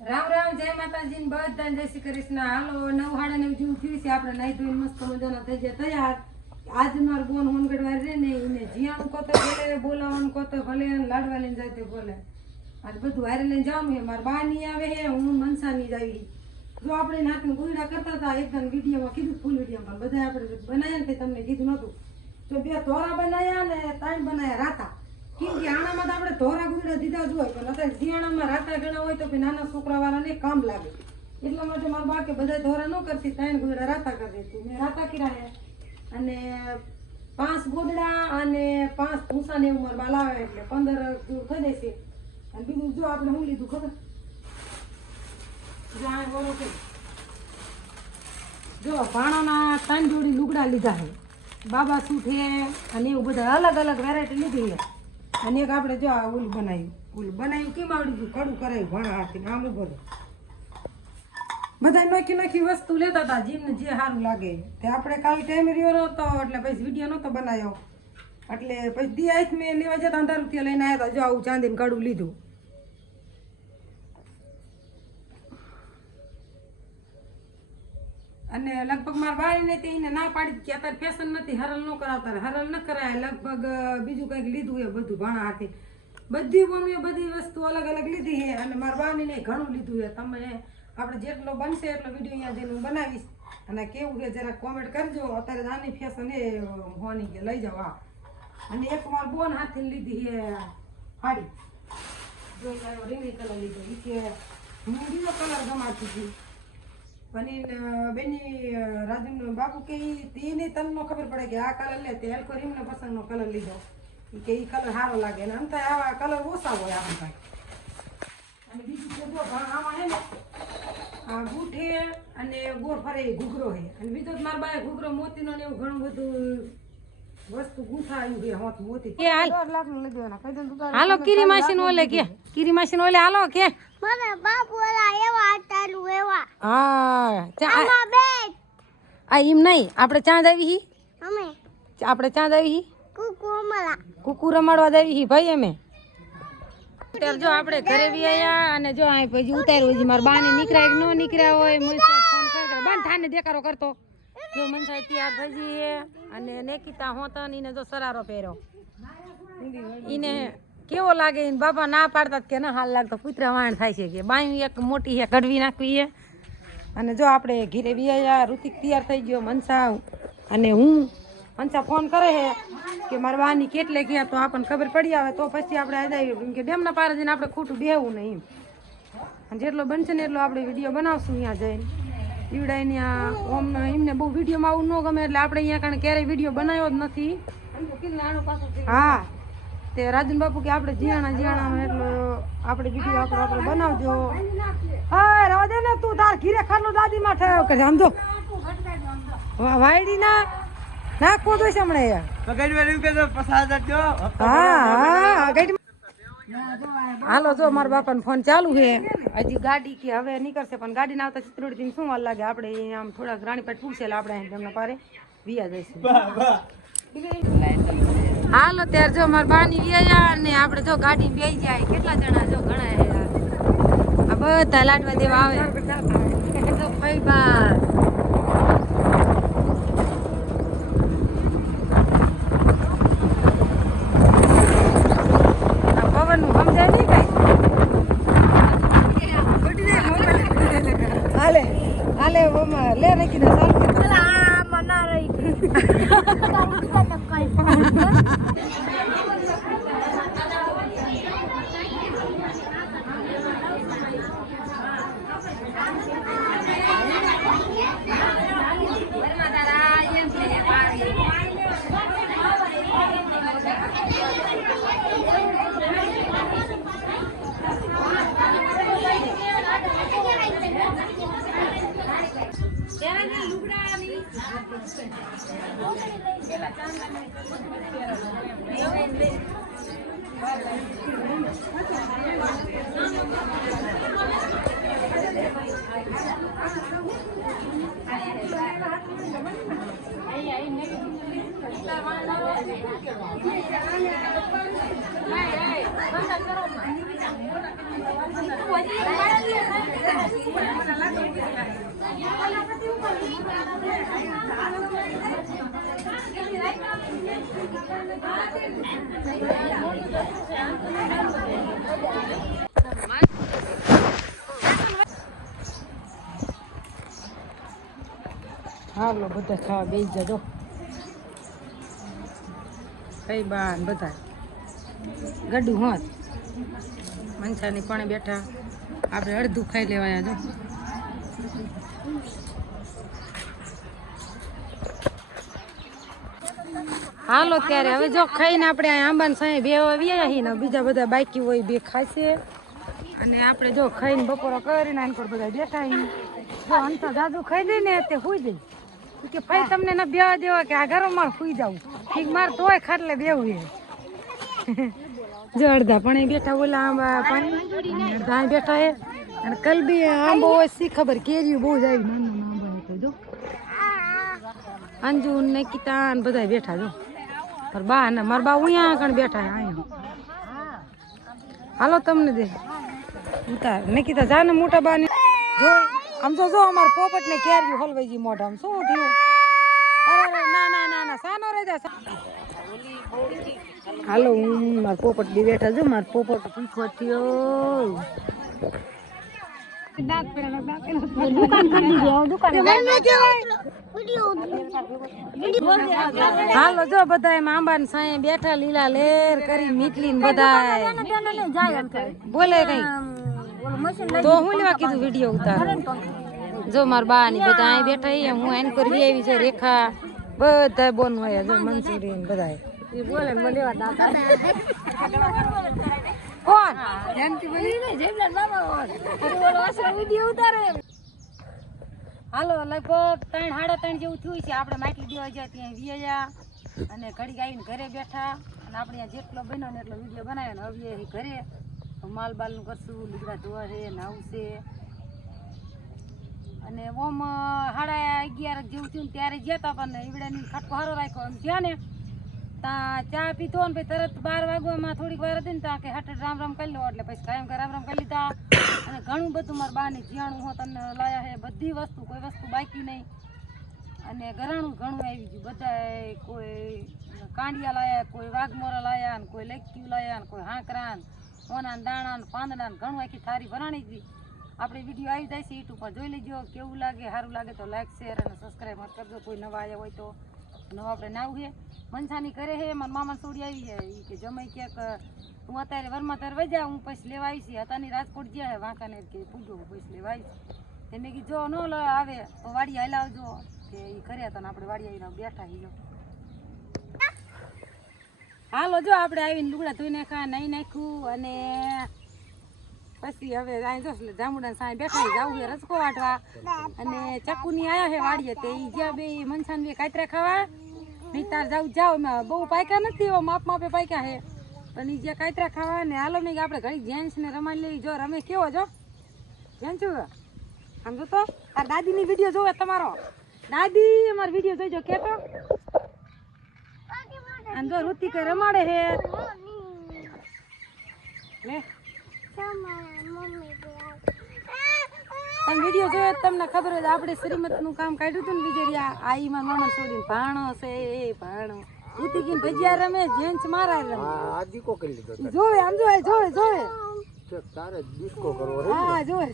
રામ રામ, જય માતાજી ને બધાને જય શ્રી કૃષ્ણ. હાલો 9:30 જેવું થયું છે. આપણે નાઈ ધોઈને મસ્ત મજાના થઈ ગયા તૈયાર. આજ મારો બોન હોનગઢવાર રે ને એને જીયાનું કોતો બોલે, બોલાવાનું કોતો ભલે, લાડવા લઈને જાય તો બોલે. આજ બધું હારે લઈને જાઉં હે. મારા બા ની આવે હે, હું મનસાની જ આવી. જો આપણે હાથમાં ગુંડા કરતા હતા એકદમ વિડીયોમાં કીધું, ફૂલ વિડીયોમાં બધા આપણે બનાવ્યા ને તમને કીધું નતું. તો 2 તોરા બનાવ્યા ને 3 બનાવ્યા રાતા. કેમ કે આણામાં તો આપણે ધોરા ગુંદડા દીધા જ હોય, પણ અત્યારે શિયાળામાં રાતા ઘણા હોય તો નાના છોકરાવાળાને કામ લાગે. એટલા માટે મારા બા કે બધા ધોરા ન કરતી, 3 ગુંદડા રાતા કરી દેતી. મેં રાતા કર્યા અને 5 ગોદડા અને 5 ભૂસા ને એવું મારા બા લાવે એટલે 15 થઈ જશે. અને બીજું જો આપણે શું લીધું ખબર? જો ભાણાના 3 જોડી લુગડા લીધા છે, બાબા સૂટ હે અને એવું બધા અલગ અલગ વેરાયટી લીધી છે. અને એક આપણે જો આ ઓલું બનાવ્યું કેમ આવડી ગયું, કડું કરાયું ભાણા હાથથી આમ બધું બધા નોખી વસ્તુ લેતા હતા જીમને જે સારું લાગે તે. આપણે કાલે ટાઈમ રહ્યો નતો એટલે પછી વિડીયો નતો બનાવ્યો એટલે પછી દી આઈથ મેં લેવા જતા 10 રૂપિયા લઈને આવ્યા હતા. જો આવું ચાંદીને કડું લીધું. અને લગભગ મારા બાળીને એને ના પાડી કે અત્યારે ફેશન નથી, હરલ ન કરાવતા, હરલ ન કરાય. લગભગ બીજું કંઈક લીધું એ બધું ભાણા હાથે. બધી મમ્મીએ બધી વસ્તુ અલગ અલગ લીધી છે અને મારા બાળીને ઘણું લીધું છે. તમે આપણે જેટલો બનશે એટલો વિડીયો અહીંયા જઈને હું બનાવીશ અને કેવું કે જરા કોમેન્ટ કરજો. અત્યારે આની ફેશન એ હોવાની કે લઈ જાઓ. આ અને એક મારા બોન હાથે લીધી છે સાડી, જો રીંગણી કલર લીધો. એ કે હું બીજો કલર ગમાતી હતી પણ બેની રાજુ બાપુ કે એને તમને ખબર પડે કે આ કલર લે તે એલ્કો રીમને પસંદનો કલર લીધો કે એ કલર સારો લાગે અને અંતે આવા કલર ઓછા હોય આપણી પાસે. અને બીજું કે જો આમાં હે ને આ બૂટ હે અને ગોળ ફરે ઘૂઘરો હે. અને બીજો મારા બાએ ઘૂઘરો મોતીનો ને એવું ઘણું બધું વસ્તુ ગૂંથાયું છે હોત મોતી. હાલો કીરી માસી નો ઓલે કે કીરી માસી નો ઓલે હાલો કે મને બાપુ ઓલા એવા આટાલુ એવા. હા આમાં બે આ ઈમ નહીં, આપણે ચાંદ આવી હી, અમે આપણે ચાંદ આવી હી કુકુ રમાડવા દેવી હી ભાઈ. અમે અત્યારે જો આપણે ઘરે બી આયા અને જો આ પછી ઉતાર્યું હજી મારા બાને નીકળ્યા કે ન નીકળ્યા હોય મનસા ફોન કરે બંધ થાને દેકારો કરતો. જો મનસા તૈયાર થઈ ગઈ હે અને નેકીતા હોતા ને જો સરારો પહેર્યો. ઈને કેવો લાગે એને બાપા ના પાડતા કે ના હાલ લાગતો પુત્ર વાણ થાય છે કે બાયું એક મોટી છે કડવી નાખવી છે. અને જો આપણે ઘીરે બી આયા, ઋતિક તૈયાર થઈ ગયો, મનસા અને હું. મનસા ફોન કરે છે કે મારા વાની કેટલે ગયા તો આપણને ખબર પડી આવે તો પછી આપણે આ જઈએ કેમ કે ડેમના પારે જઈને આપણે ખોટું બેહવું નહીં. અને જેટલો બનશે ને એટલો આપણે વિડીયો બનાવશું અહીંયા જઈને. ઈવડાઈને ઓમ એમને બહુ વિડીયોમાં આવું ન ગમે એટલે આપણે અહીંયા કારણ ક્યારેય વિડીયો બનાવ્યો જ નથી. હા તે રાજન બાપુ કે આપણે જીયાણા એટલો આપણે વિડીયો આપણે બનાવજો. હા રવા દે ને તું તાર ઘીરે ખાટલો દાદીમાં ઠાયો કે સમજો વાયડી ના નાખવો તો છે હમણાં યાર. હાલો જો મારા બાપાનો ફોન ચાલુ છે. હજી ગાડી કે હવે નીકળશે પણ ગાડી ના આવતા ચિત્રોડી શું વાર લાગે. આપણે આમ થોડાક રાણીપેટ પૂછેલા આપણે તેમના પારે વિયા જઈશું. હાલો ત્યારે જો મારા બાની વ્યાયા અને આપણે જો ગાડી બેસી જાય. કેટલા જણા જો ઘણા આ બધા લાડવા દેવા આવે તો ભાઈ બા પવન નું સમજાય નહીં કઈ. હાલે હાલે લે નાખીને હાલો બધા ખાવા બેસી જજો કઈ બાન બધા ગડું હોત મંછાની પણ બેઠા આપણે અડધું ખાઈ લેવાયા જો હાલો ત્યારે હવે જો ખાઈને આપણે આંબાને સાંઈ બે આવ્યા છીએ ને બીજા બધા બાકી હોય બે ખાશે અને આપણે જો ખાઈને બપોરો કરીને આન પર બધા બેઠા છીએ જો અંતા દાદુ ખાઈ દે ને તે સુઈ જાય કે ભાઈ તમને ન બેવા દેવા કે આ ઘરો માર સુઈ જાવ ઠીક માર તોય ખાટલે બેવું જો અડધા પણ બેઠા ઓલા આંબા પાણી અડધા બેઠા હે અને કલબી આંબો હોય સી ખબર કેરીઓ બહુ જ આવી નાના આંબા હતો જો અંજુ ને કિતા ને બધા બેઠા જો પર બા ને મારા બા ઉયા કણ બેઠા અહીંયા હાલો તમને દે ઉતાર નિકિતા જા ને મોટા બા ને જો આમ તો જો અમાર પોપટ ને કેરીઓ હલવાઈ મોઢામાં શું થયું અરે ના ના ના ના સાનો રહી જા હાલો હું માર પોપટ બી બેઠા જો માર પોપટ પીખો થયો હાલો જો બધા આંબા ને સાંઈ બેઠા લીલા લેર કરી મીટલી ને બધા બોલે કઈ તો હું લેવા કીધું વિડીયો ઉતાર જો મારા બા ની બધા અહીં બેઠા હું એન કરી આવી છે રેખા બધા બોન હોય જો મંસૂરી ને બધા બોલે મને કોણ જયંતિ બોલી ને જેમલા મામા ઓલો અસર વિડિયો ઉતારે હાલો લગભગ 3:30 જેવું થયું છે આપણે માટલી દેવા ગયા ત્યાં વિયા અને ઘડી આવીને ઘરે બેઠા અને આપણે જેટલો બન્યો ને એટલો વિડીયો બનાવ્યો ને હવે ઘરે માલ બાલનું કરશું લુગડા ધોવા છે નાવું છે અને ઓમ 11:30 જેવું થયું ત્યારે ગયા હતા પણ ઈવડાની ખટકો હારો રાખ્યો એમ ત્યાં ને ત્યાં ચા પીધો ને પછી તરત 12 વાગવામાં થોડીક વાર હતી ને ત્યાં કે હટ રામ રામ કરી લો એટલે પછી કાયમ રામ રામ કરી લીધા અને ઘણું બધું મારા બાની જીયાણું હોત અને લાયા છે બધી વસ્તુ કોઈ વસ્તુ બાકી નહીં અને ઘરાણું ઘણું આવી ગયું બધા કોઈ કાંડિયા લાયા કોઈ વાઘમોરા લાયા ને કોઈ લેક્યું લાયા ને કોઈ હાંકરા ઓના દાણા ને પાંદડા ને ઘણું આખી થારી ભરાણી હતી આપણે વિડીયો આવી જાય છે યુટ્યુબ પર જોઈ લેજો કેવું લાગે સારું લાગે તો લાઈક શેર અને સબસ્ક્રાઈબ કરજો કોઈ નવા આવ્યા હોય તો નવા આપણે નાવું છે મનસાની કરે છે મારા મામા સોડી આવી છે કે જમાઈ ક્યાંક હું અત્યારે વરમાં તાર વજા હું પછી લેવા આવી છે હતાની રાજકોટ ગયા હે વાંકાને કે પૂજો પછી લેવા આવી છે મેં કીધું જો ન આવે તો વાડી હલાવજો કે એ કર્યા હતા ને આપણે વાડી આવીને બેઠા છીએ હાલો જો આપણે આવીને લુગડા ધોઈ નાખ્યા નહીં નાખ્યું અને પછી હવે અહીં જો જાંબુડા સાંઈ બેઠા જવું છે રસકો વાટવા અને ચક્કુની આવ્યા છે વાડીએ તે જ્યાં બે મનસાન બે કાતરા ખાવા નહીં તાર જાવ બહુ પાક્યા નથી માપ માપે પાક્યા છે પણ એ જ્યાં કાતરા ખાવા ને હાલો નહીં આપણે ઘણી જેન્ટ્સ ને રમાડી લેવી જો રમે કેવો જો જેન છું આમ જો તો તાર દાદીની વિડીયો જોવે તમારો દાદી અમારો વિડીયો જોઈજો કેતો આમ જો ઋતિક રમાડે છે લે તમે વિડીયો જોયો તમને ખબર હોય આપણે શ્રીમતનું કામ કાઢ્યું હતું ને વિજયરિયા આઈ માં નોનર છોડીને ભાણો છે એ ભાણો ઋતિકીને ભજીયા રમે જેન્ટ્સ મારા રમે આ દીકો કરી લીધો જોવે આમ જોવે જોવે તારે ડિસ્કો કરવો હા જોવે